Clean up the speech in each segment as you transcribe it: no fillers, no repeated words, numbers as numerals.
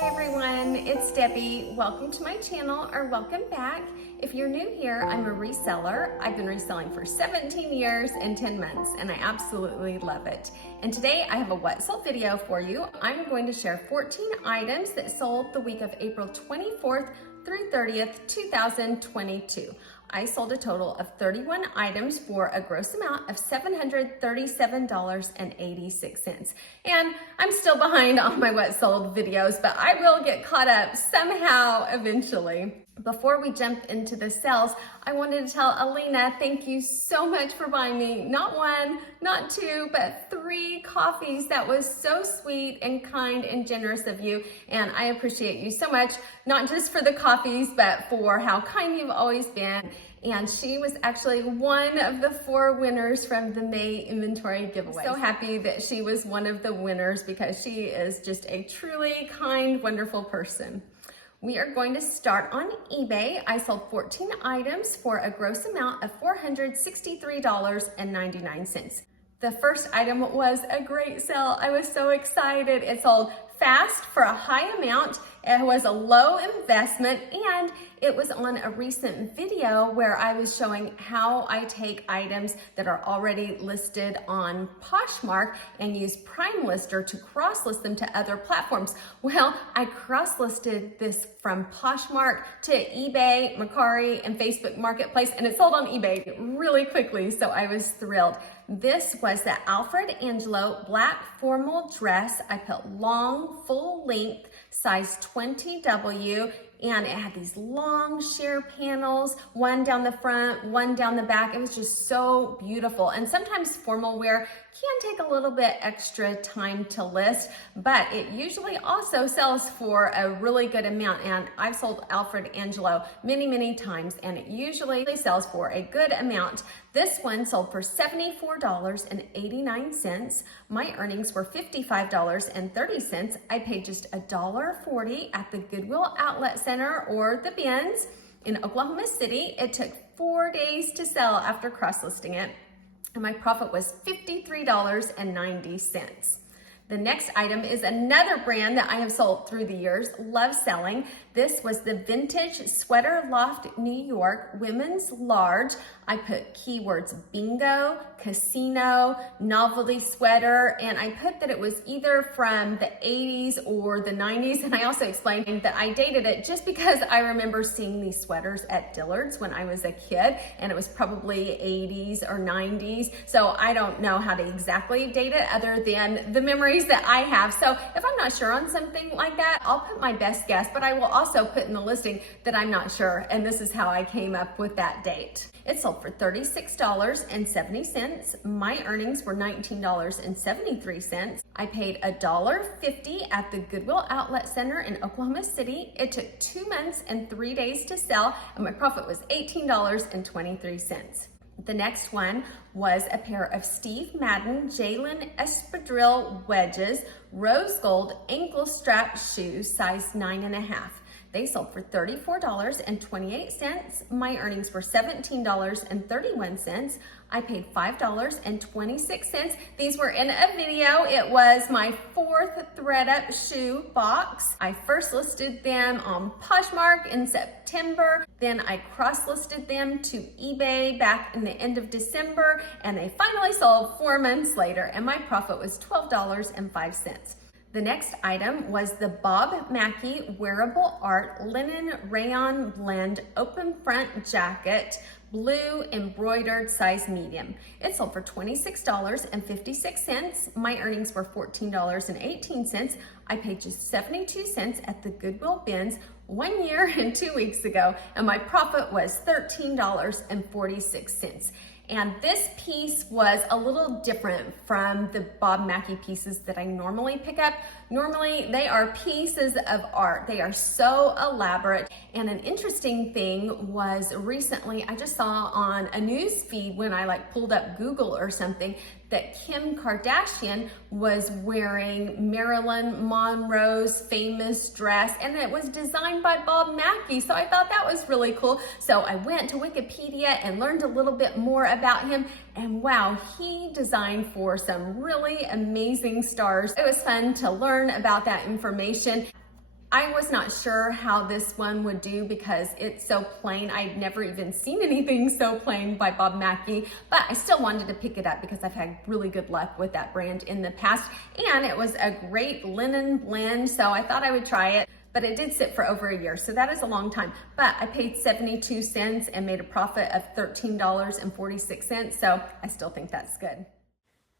Hi everyone, it's Debbie. Welcome to my channel, or welcome back. If you're new here, I'm a reseller. I've been reselling for 17 years and 10 months, and I absolutely love it. And today I have a what sold video for you. I'm going to share 14 items that sold the week of April 24th through 30th, 2022. I sold a total of 31 items for a gross amount of $737.86. And I'm still behind on my what sold videos, but I will get caught up somehow eventually. Before we jump into the sales, I wanted to tell Alina, thank you so much for buying me not one, not two, but 3 coffees. That was so sweet and kind and generous of you. And I appreciate you so much, not just for the coffees, but for how kind you've always been. And she was actually one of the 4 winners from the May inventory giveaway. So happy that she was one of the winners because she is just a truly kind, wonderful person. We are going to start on eBay. I sold 14 items for a gross amount of $463.99. The first item was a great sale. I was so excited. It sold fast for a high amount. It was a low investment, and it was on a recent video where I was showing how I take items that are already listed on Poshmark and use Prime Lister to cross-list them to other platforms. Well, I cross-listed this from Poshmark to eBay, Mercari, and Facebook Marketplace, and it sold on eBay really quickly, so I was thrilled. This was the Alfred Angelo black formal dress. I put long, full length, size 20W, and it had these long sheer panels, one down the front, one down the back. It was just so beautiful. And sometimes formal wear can take a little bit extra time to list, but it usually also sells for a really good amount. And I've sold Alfred Angelo many, many times, and it usually sells for a good amount. This one sold for $74.89. My earnings were $55.30. I paid just $1.40 at the Goodwill Outlet Center or the bins in Oklahoma City. It took 4 days to sell after cross-listing it, and my profit was $53.90. The next item is another brand that I have sold through the years, love selling. This was the Vintage Sweater Loft New York Women's Large. I put keywords bingo, casino, novelty sweater, and I put that it was either from the 80s or the 90s, and I also explained that I dated it just because I remember seeing these sweaters at Dillard's when I was a kid, and it was probably 80s or 90s, so I don't know how to exactly date it other than the memories that I have. So if I'm not sure on something like that, I'll put my best guess, but I will also put in the listing that I'm not sure, and this is how I came up with that date. It sold for $36.70. My earnings were $19.73. I paid $1.50 at the Goodwill Outlet Center in Oklahoma City. It took 2 months and 3 days to sell, and my profit was $18.23. The next one was a pair of Steve Madden Jalen Espadrille wedges, rose gold ankle strap shoes, size 9.5. They sold for $34.28. My earnings were $17.31. I paid $5.26. These were in a video. It was my 4th thread up shoe box. I first listed them on Poshmark in September. Then I cross-listed them to eBay back in the end of December, and they finally sold 4 months later, and my profit was $12.05. The next item was the Bob Mackie Wearable Art Linen Rayon Blend Open Front Jacket, blue embroidered size medium. It sold for $26.56. My earnings were $14.18. I paid just 72 cents at the Goodwill bins 1 year and 2 weeks ago, and my profit was $13.46. And this piece was a little different from the Bob Mackie pieces that I normally pick up. Normally, they are pieces of art. They are so elaborate. And an interesting thing was recently, I just saw on a news feed when I pulled up Google or something, that Kim Kardashian was wearing Marilyn Monroe's famous dress, and it was designed by Bob Mackie. So I thought that was really cool. So I went to Wikipedia and learned a little bit more about him, and wow, he designed for some really amazing stars. It was fun to learn about that information. I was not sure how this one would do because it's so plain. I'd never even seen anything so plain by Bob Mackie, but I still wanted to pick it up because I've had really good luck with that brand in the past, and it was a great linen blend, so I thought I would try it. But it did sit for over a year, so that is a long time. But I paid 72 cents and made a profit of $13.46, so I still think that's good.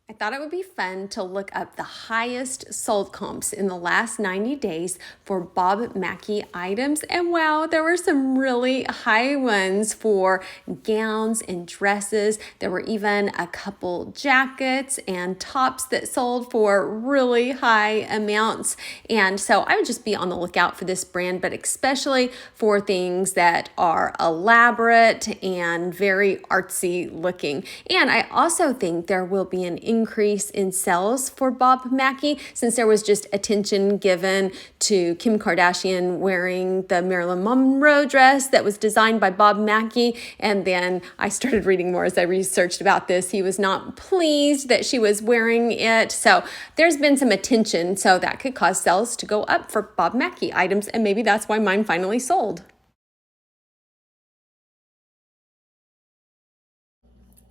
I thought it would be fun to look up the highest sold comps in the last 90 days for Bob Mackie items. And wow, there were some really high ones for gowns and dresses. There were even a couple jackets and tops that sold for really high amounts. And so I would just be on the lookout for this brand, but especially for things that are elaborate and very artsy looking. And I also think there will be an increase in sales for Bob Mackie since there was just attention given to Kim Kardashian wearing the Marilyn Monroe dress that was designed by Bob Mackie. And then I started reading more as I researched about this. He was not pleased that she was wearing it. So there's been some attention. So that could cause sales to go up for Bob Mackie items. And maybe that's why mine finally sold.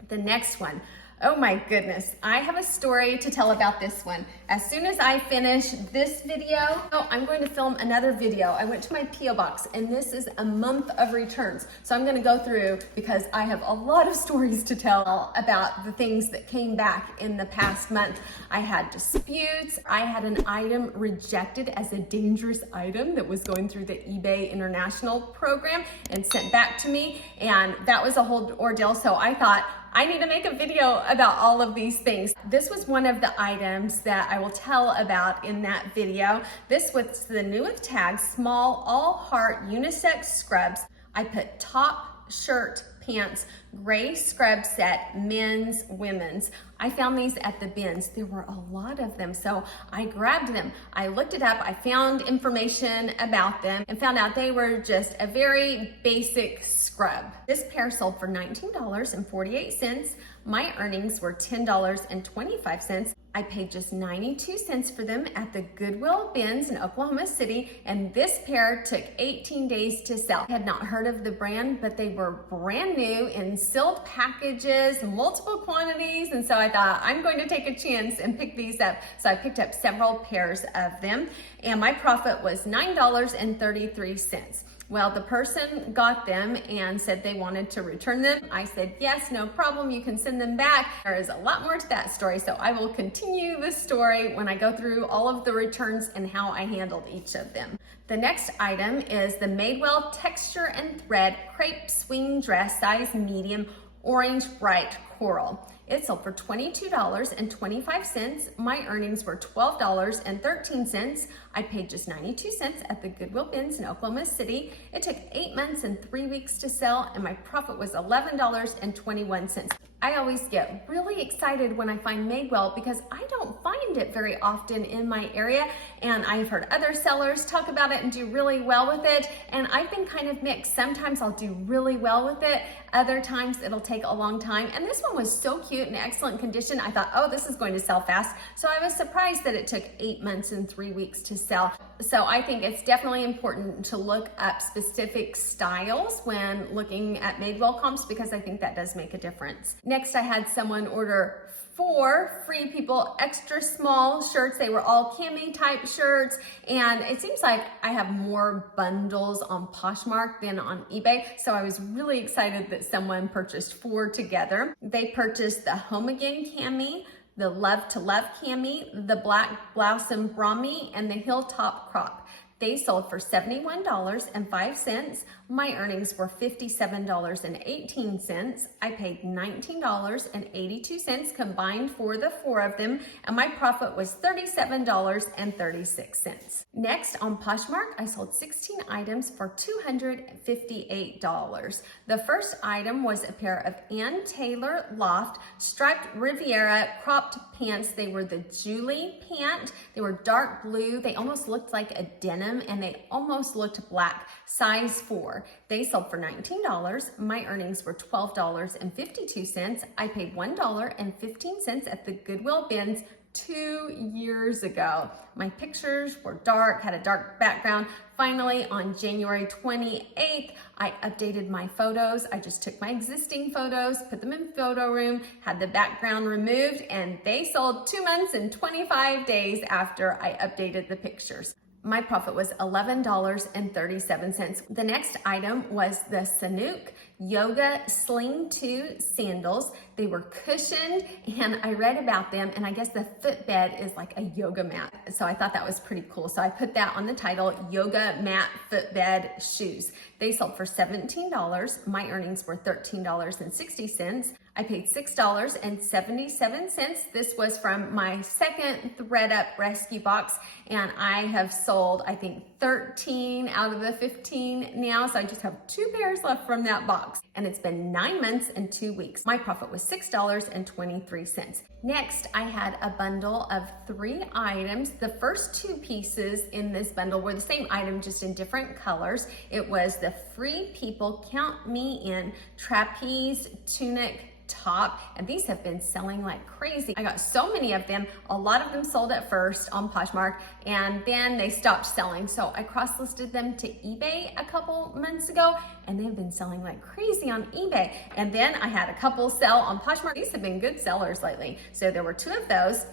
The next one. Oh my goodness, I have a story to tell about this one. As soon as I finish this video, I'm going to film another video. I went to my P.O. box and this is a month of returns. So I'm gonna go through because I have a lot of stories to tell about the things that came back in the past month. I had disputes. I had an item rejected as a dangerous item that was going through the eBay International program and sent back to me. And that was a whole ordeal. So I thought, I need to make a video about all of these things. This was one of the items that I will tell about in that video. This was the new with tags, small, all heart unisex scrubs. I put top, shirt, pants, gray scrub set, men's, women's. I found these at the bins. There were a lot of them, so I grabbed them. I looked it up, I found information about them and found out they were just a very basic scrub. This pair sold for $19.48. My earnings were $10.25. I paid just 92 cents for them at the Goodwill bins in Oklahoma City, and this pair took 18 days to sell. I had not heard of the brand, but they were brand new in sealed packages, multiple quantities, and so I thought I'm going to take a chance and pick these up. So I picked up several pairs of them, and my profit was $9.33. Well, the person got them and said they wanted to return them. I said, yes, no problem, you can send them back. There is a lot more to that story, so I will continue the story when I go through all of the returns and how I handled each of them. The next item is the Madewell Texture and Thread Crepe Swing Dress, size medium, orange bright coral. It sold for $22.25. My earnings were $12.13. I paid just 92 cents at the Goodwill bins in Oklahoma City. It took 8 months and 3 weeks to sell, and my profit was $11.21. I always get really excited when I find Madewell because I don't find it very often in my area, and I've heard other sellers talk about it and do really well with it, and I've been kind of mixed. Sometimes I'll do really well with it, other times it'll take a long time, and this one was so cute and excellent condition. I thought, oh, this is going to sell fast, so I was surprised that it took 8 months and 3 weeks to sell. So I think it's definitely important to look up specific styles when looking at Madewell comps because I think that does make a difference. Next, I had someone order 4 Free People extra small shirts. They were all cami type shirts, and it seems like I have more bundles on Poshmark than on eBay, so I was really excited that someone purchased 4 together. They purchased the Home Again cami, the Love to Love cami, the Black Blossom Brahmi, and the Hilltop Crop. They sold for $71.05. My earnings were $57.18. I paid $19.82 combined for the 4 of them, and my profit was $37.36. Next, on Poshmark, I sold 16 items for $258. The first item was a pair of Ann Taylor Loft striped Riviera cropped pants. They were the Julie pant. They were dark blue. They almost looked like a denim, and they almost looked black, size 4. They sold for $19. My earnings were $12.52. I paid $1.15 at the Goodwill bins, 2 years ago. My pictures were dark, had a dark background. Finally, on January 28th, I updated my photos. I just took my existing photos, put them in photo room, had the background removed, and they sold 2 months and 25 days after I updated the pictures. My profit was $11.37. The next item was the Sanuk Yoga Sling 2 sandals. They were cushioned, and I read about them, and I guess the footbed is like a yoga mat. So I thought that was pretty cool. So I put that on the title, Yoga Mat Footbed Shoes. They sold for $17. My earnings were $13.60. I paid $6.77. This was from my second ThreadUp rescue box, and I have sold, I think, 13 out of the 15 now. So I just have 2 pairs left from that box, and it's been 9 months and 2 weeks. My profit was $6.23. Next, I had a bundle of 3 items. The first 2 pieces in this bundle were the same item, just in different colors. It was the Free People Count Me In trapeze tunic top, and these have been selling like crazy. I got so many of them. A lot of them sold at first on Poshmark, and then they stopped selling. So I cross-listed them to eBay a couple months ago, and they've been selling like crazy on eBay. And then I had a couple sell on Poshmark. These have been good sellers lately. So there were 2 of those.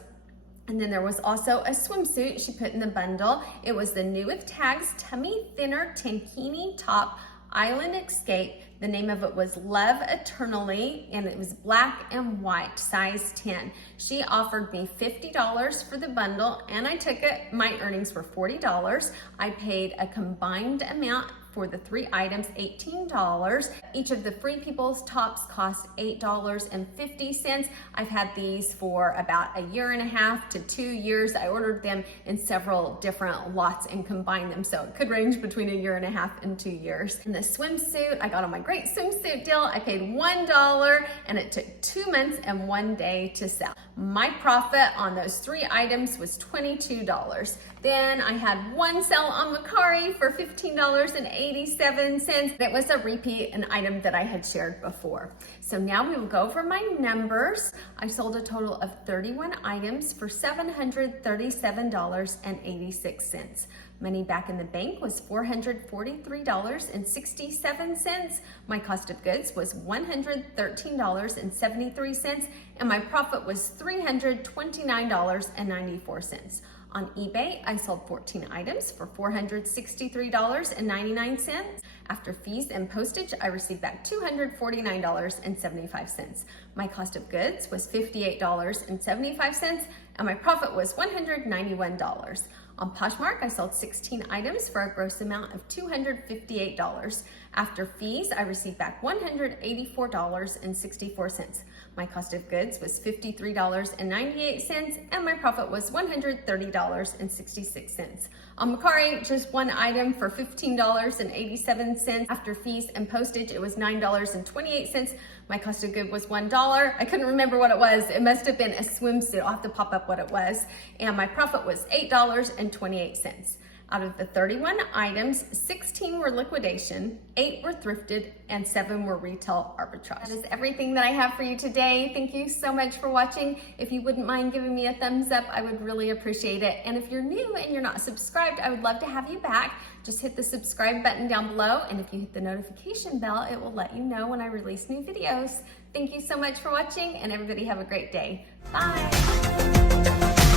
And then there was also a swimsuit she put in the bundle. It was the New With Tags Tummy Thinner Tankini Top Island Escape. The name of it was Love Eternally, and it was black and white, size 10. She offered me $50 for the bundle, and I took it. My earnings were $40. I paid a combined amount for the 3 items, $18. Each of the Free People's tops cost $8.50. I've had these for about 1.5 to 2 years. I ordered them in several different lots and combined them, so it could range between 1.5 and 2 years. And the swimsuit, I got on my great swimsuit deal. I paid $1, and it took 2 months and 1 day to sell. My profit on those 3 items was $22. Then I had one sell on Mercari for $15.87. That was a repeat, an item that I had shared before. So now we will go over my numbers. I sold a total of 31 items for $737.86. Money back in the bank was $443.67. My cost of goods was $113.73, and my profit was $329.94. On eBay, I sold 14 items for $463.99. After fees and postage, I received back $249.75. My cost of goods was $58.75, and my profit was $191. On Poshmark, I sold 16 items for a gross amount of $258. After fees, I received back $184.64. My cost of goods was $53.98, and my profit was $130.66. On Mercari, just one item for $15.87. After fees and postage, it was $9.28. My cost of good was $1. I couldn't remember what it was. It must have been a swimsuit. I'll have to pop up what it was. And my profit was $8.28. Out of the 31 items, 16 were liquidation, 8 were thrifted, and 7 were retail arbitrage. That is everything that I have for you today. Thank you so much for watching. If you wouldn't mind giving me a thumbs up, I would really appreciate it. And if you're new and you're not subscribed, I would love to have you back. Just hit the subscribe button down below, and if you hit the notification bell, it will let you know when I release new videos. Thank you so much for watching, and everybody have a great day. Bye.